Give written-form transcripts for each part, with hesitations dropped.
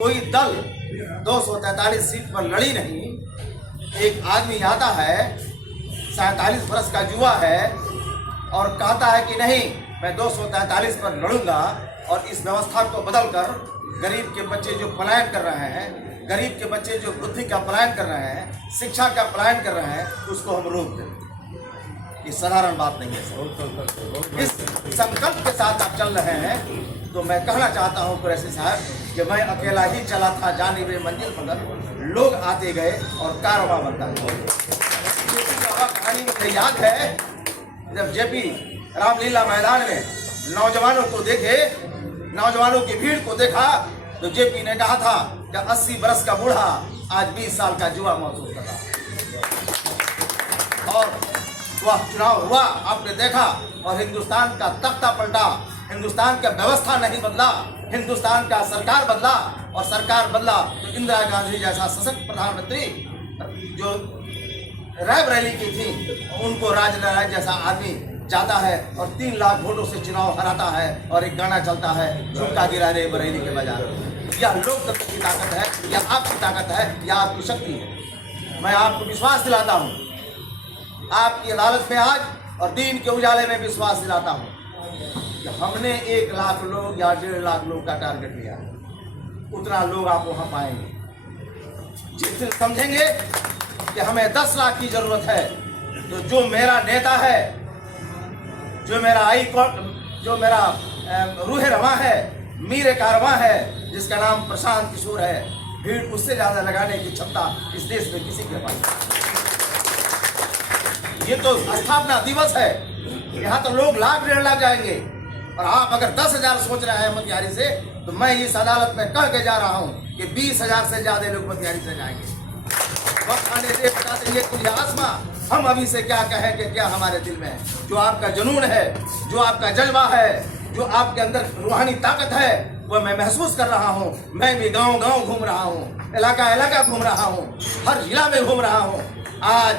कोई दल 243 सीट पर लड़ी नहीं। एक आदमी आता है 47 वर्ष का युवा है और कहता है कि नहीं, मैं 243 पर लड़ूंगा और इस व्यवस्था को बदलकर गरीब के बच्चे जो पलायन कर रहे हैं, गरीब के बच्चे जो बुद्धि का पलायन कर रहे हैं, शिक्षा का पलायन कर रहे हैं, उसको हम रोक दें। ये साधारण बात नहीं है सर। इस संकल्प के साथ आप चल रहे हैं तो मैं कहना चाहता हूं कुरैशी साहब कि मैं अकेला ही चला था जानिबे मंजिल मगर लोग आते गए और कारवां बनता गया। कहानी मुझे याद है जब जेपी रामलीला मैदान में नौजवानों को देखे, नौजवानों की भीड़ को देखा तो जेपी ने कहा था कि 80 बरस का बूढ़ा आज 20 साल का युवा महसूस कर रहा। और वह चुनाव हुआ, आपने देखा, और हिंदुस्तान का तख्ता पलटा, हिंदुस्तान का व्यवस्था नहीं बदला, हिंदुस्तान का सरकार बदला, और सरकार बदला तो इंदिरा गांधी जैसा सशक्त प्रधानमंत्री जो रायबरेली की थी उनको राजनारायण जैसा आदमी जाता है और 3 लाख वोटों से चुनाव हराता है और एक गाना चलता है, झुमका गिरा रे बरेली के बाजार। यह लोकतंत्र की ताकत है, यह आपकी ताकत है, यह आपकी शक्ति है। मैं आपको विश्वास दिलाता हूँ, आपकी अदालत में आज और दीन के उजाले में विश्वास दिलाता हूँ कि हमने 1 लाख लोग या 1.5 लाख लोग का टारगेट लिया, उतना लोग आप वहाँ पाएंगे। जिस दिन समझेंगे कि हमें 10 लाख की जरूरत है तो जो मेरा नेता है, जो मेरा रूह रवां है, मीर कारवां है, जिसका नाम प्रशांत किशोर है, भीड़ उससे ज्यादा लगाने की क्षमता इस देश में किसी के पास। ये तो स्थापना दिवस है, यहाँ तो लोग 1.5 लाख जाएंगे और आप अगर 10,000 सोच रहे हैं मोतिहारी से तो मैं इस अदालत में कह के जा रहा हूँ कि 20,000 से ज्यादा लोग मोतिहारी से जाएंगे। वक्त आने से बता देंगे कुछ आसमां, हम अभी से क्या कहें कि क्या हमारे दिल में है। जो आपका जुनून है, जो आपका जज्बा है, जो आपके अंदर रूहानी ताकत है, वो मैं महसूस कर रहा हूँ। मैं भी गांव-गांव घूम रहा हूँ, इलाका घूम रहा हूँ, हर जिला में घूम रहा हूँ। आज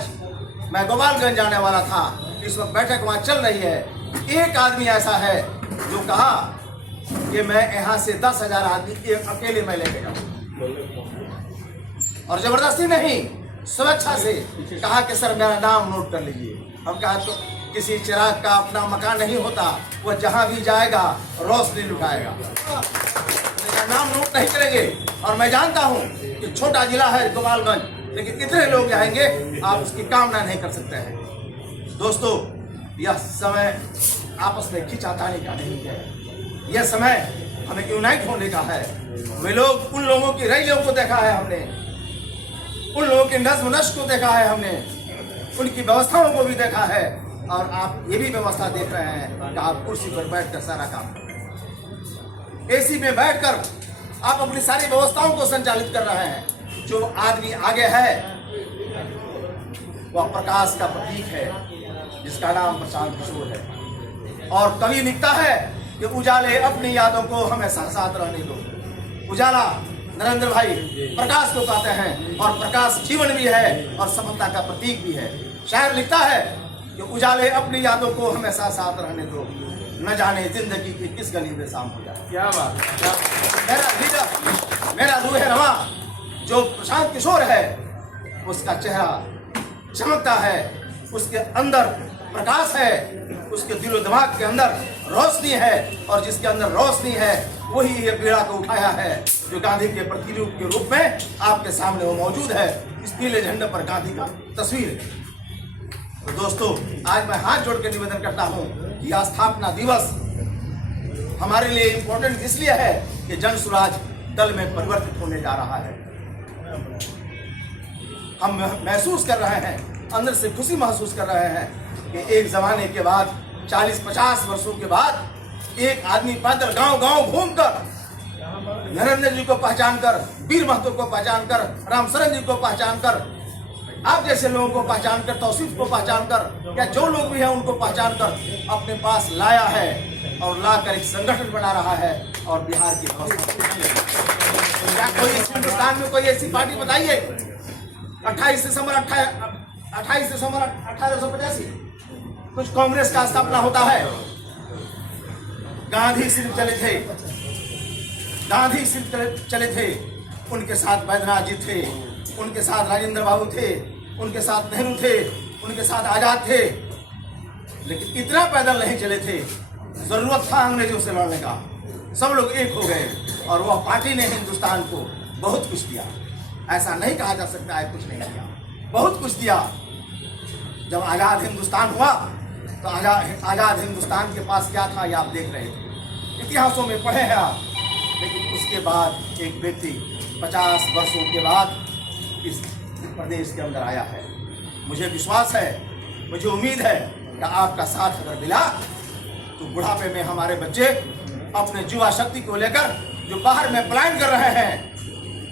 मैं गोपालगंज जाने वाला था, इस वक्त बैठक वहाँ चल रही है। एक आदमी ऐसा है जो कहा कि मैं यहाँ से 10,000 आदमी अकेले मैं लेके जाऊँ, और जबरदस्ती नहीं, स्वेच्छा से कहा कि सर मेरा नाम नोट कर लीजिए। हम कहा तो किसी चिराग का अपना मकान नहीं होता, वह जहाँ भी जाएगा रोशनी लुटाएगा। मेरा नाम नोट नहीं करेंगे, और मैं जानता हूँ कि छोटा जिला है गोपालगंज, लेकिन इतने लोग जाएंगे आप उसकी कामना नहीं कर सकते हैं। दोस्तों, यह समय आपस में खींचातानी का नहीं है, यह समय हमें यूनाइट होने का है। वे लोग, उन लोगों की रैलियों को देखा है हमने, उन लोगों के नज्म नस्क को देखा है हमने, उनकी व्यवस्थाओं को भी देखा है, और आप ये भी व्यवस्था देख रहे हैं कि आप कुर्सी पर बैठकर सारा काम, एसी में बैठकर आप अपनी सारी व्यवस्थाओं को संचालित कर रहे हैं। जो आदमी आगे है वह प्रकाश का प्रतीक है, जिसका नाम प्रशांत किशोर है। और कवि लिखता है कि उजाले अपनी यादों को हमेशा साथ रहने दो। उजाला नरेंद्र भाई प्रकाश को कहते हैं, और प्रकाश जीवन भी है और सफलता का प्रतीक भी है। शायर लिखता है कि उजाले अपनी यादों को हमेशा साथ रहने दो, न जाने जिंदगी की किस गली में शाम हो जाए। क्या बात। मेरा लीडर, मेरा रूह रवां जो प्रशांत किशोर है, उसका चेहरा चमकता है, उसके अंदर प्रकाश है, उसके दिलो दिमाग के अंदर रोशनी है, और जिसके अंदर रोशनी है वही ये पीड़ा को उठाया है जो गांधी के प्रतिरूप के रूप में आपके सामने वो मौजूद है। इस नीले झंडे पर गांधी का तस्वीर है। तो दोस्तों, आज मैं हाथ जोड़ के निवेदन करता हूँ कि यह स्थापना दिवस हमारे लिए इम्पोर्टेंट इसलिए है कि जन स्वराज दल में परिवर्तित होने जा रहा है। हम महसूस कर रहे हैं, अंदर से खुशी महसूस कर रहे हैं कि एक जमाने के बाद 40-50 वर्षों के बाद एक आदमी पैदल गांव-गांव घूमकर नरेंद्र जी को पहचान कर, वीर महतो को पहचान कर, रामशरण जी को पहचान कर, आप जैसे लोगों को पहचान कर, तौसीफ को पहचान कर, या जो लोग भी हैं उनको पहचान कर अपने पास लाया है, और लाकर एक संगठन बना रहा है। और बिहार की क्या कोई इस हिंदुस्तान में कोई ऐसी पार्टी बताइए? 28 दिसंबर 1885 कुछ कांग्रेस का स्थापना होता है। गांधी सिर्फ चले थे, गांधी सिंह चले थे, उनके साथ बैद्यनाथ जी थे, उनके साथ राजेंद्र बाबू थे, उनके साथ नेहरू थे, उनके साथ आजाद थे, लेकिन इतना पैदल नहीं चले थे। जरूरत था अंग्रेजों से लड़ने का, सब लोग एक हो गए और वह पार्टी ने हिंदुस्तान को बहुत कुछ दिया। ऐसा नहीं कहा जा सकता है कुछ नहीं दिया, बहुत कुछ दिया। जब आज़ाद हिंदुस्तान हुआ तो आज़ाद हिंदुस्तान के पास क्या था ये आप देख रहे थे, इतिहासों में पढ़े हैं आप। लेकिन उसके बाद एक व्यक्ति 50 वर्षों के बाद इस प्रदेश के अंदर आया है। मुझे विश्वास है, मुझे उम्मीद है कि आपका साथ अगर मिला तो बुढ़ापे में हमारे बच्चे अपने युवा शक्ति को लेकर जो बाहर में प्लान कर रहे हैं,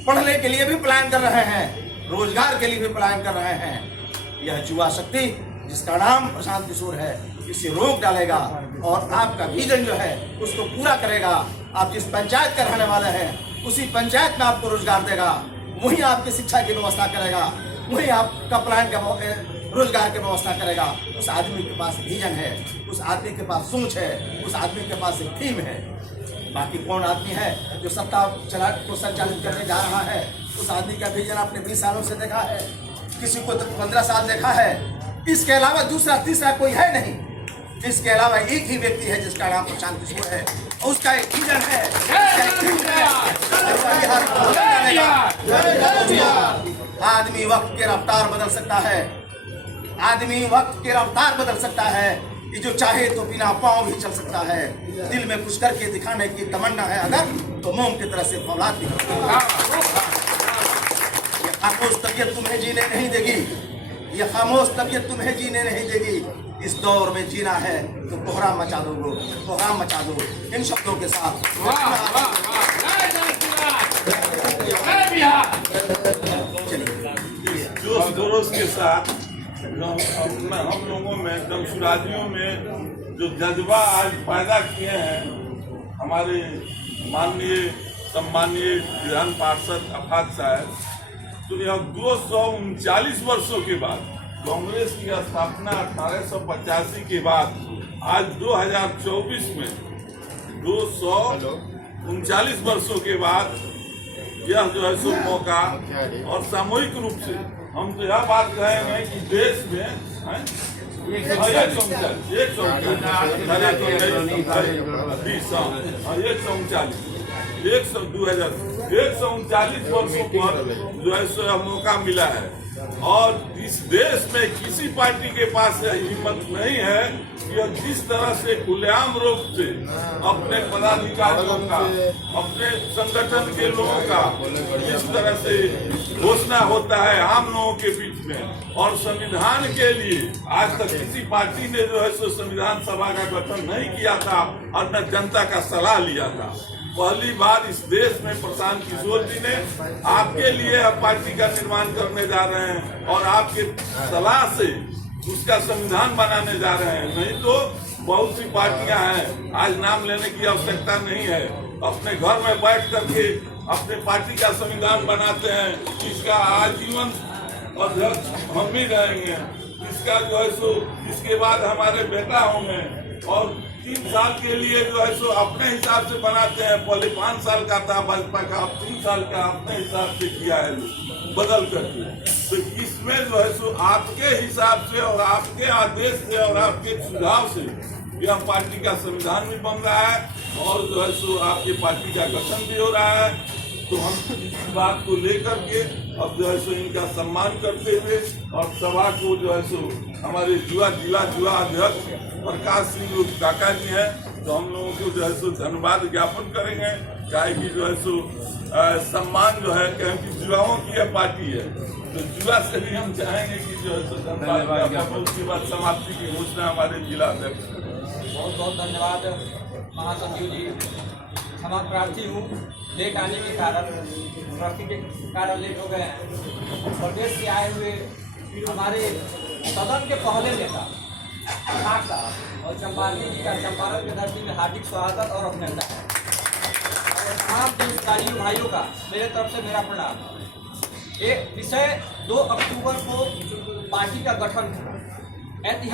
पढ़ने के लिए भी प्लान कर रहे हैं, रोजगार के लिए भी प्लान कर रहे हैं, यह युवा शक्ति जिसका नाम प्रशांत किशोर है, इसे रोक डालेगा और आपका विजन जो है उसको पूरा करेगा। आप जिस पंचायत का रहने वाले हैं उसी पंचायत में आपको रोजगार देगा, वही आपकी शिक्षा की व्यवस्था करेगा, वही आपका प्लान का रोजगार की व्यवस्था करेगा। उस आदमी के पास विजन है, उस आदमी के पास सोच है, उस आदमी के पास एक थीम है। बाकी कौन आदमी है जो सत्ता को संचालित करने जा रहा है, उस आदमी का विजन आपने 20 सालों से देखा है, किसी को 15 साल देखा है, इसके अलावा दूसरा तीसरा कोई है नहीं। इसके अलावा एक ही व्यक्ति है जिसका नाम प्रशांत किशोर है, उसका एक विजन है, आदमी वक्त की रफ्तार बदल सकता है, आदमी वक्त की रफ्तार बदल सकता है, कि जो चाहे तो बिना पाँव भी चल सकता है। दिल में कुछ करके दिखाने की तमन्ना है अगर, तो मोम की तरह से फौलाद भी ये खामोश तबीयत तुम्हें जीने नहीं देगी, ये खामोश तबीयत तुम्हें जीने नहीं देगी। इस दौर में जीना है तो कोहराम मचा दो, कोहराम मचा दो। इन शब्दों के साथ जोश खरोश के साथ हम लोगों में दमशुराजियों में जो जज्बा आज पैदा किए हैं हमारे माननीय सम्मानीय विधान पार्षद आफाक साहब, तो यह 239 वर्षों के बाद कांग्रेस की स्थापना 1885 के बाद आज 2024 में 239 वर्षों के बाद यह जो है सो मौका, और सामूहिक रूप से हम तो यह बात कहेंगे कि देश में 139 वर्षों पर जो है सो यह मौका मिला है, और इस देश में किसी पार्टी के पास हिम्मत नहीं है कि जिस तरह से खुलेआम रूप से अपने पदाधिकारियों का, अपने संगठन के लोगों का जिस तरह से घोषणा होता है आम लोगों के बीच में, और संविधान के लिए आज तक किसी पार्टी ने जो है सो संविधान सभा का गठन नहीं किया था और न जनता का सलाह लिया था। पहली बार इस देश में प्रशांत किशोर जी ने आपके लिए पार्टी का निर्माण करने जा रहे हैं और आपके सलाह से उसका संविधान बनाने जा रहे हैं। नहीं तो बहुत सी पार्टियां हैं, आज नाम लेने की आवश्यकता नहीं है, अपने घर में बैठ करके अपने पार्टी का संविधान बनाते हैं, इसका आजीवन अध्यक्ष हम भी रहेंगे, इसका जो है सो इसके बाद हमारे बेटा होंगे, और 3 साल के लिए जो है सो अपने हिसाब से बनाते हैं। पहले 5 साल का था भाजपा का, अब 3 साल का अपने हिसाब से किया है बदल करके। तो इसमें जो है सो आपके हिसाब से और आपके आदेश से और आपके सुझाव से यह पार्टी का संविधान भी बन रहा है, और जो है सो आपकी पार्टी का गठन भी हो रहा है। तो हम इस बात को लेकर के अब जो है सो इनका सम्मान करते हुए और सभा को जो है सो हमारे जिला अध्यक्ष प्रकाश सिंह काका जी हैं, तो हम लोगों को जो है सो धन्यवाद ज्ञापन करेंगे। चाहे कि जो है सो सम्मान जो है क्योंकि युवाओं की यह पार्टी है, तो युवा से भी हम चाहेंगे कि जो है सो धन्यवाद ज्ञापन। उसके बाद समाप्ति की घोषणा हमारे जिला अध्यक्ष। बहुत बहुत धन्यवाद महासचिव जी। क्षमा प्रार्थी हूँ, लेट आने के कारण, ट्रैफिक के कारण लेट हो गए हैं। प्रदेश से आए हुए हमारे सदन के पहले नेता आफाक साहब और चंपारण जी का चंपारण की धरती में हार्दिक स्वागत और अभिनंदन है, और तमाम पुलिसकर्मी भाइयों का मेरे तरफ से मेरा प्रणाम। ये विषय 2 अक्टूबर को पार्टी का गठन ऐतिहासिक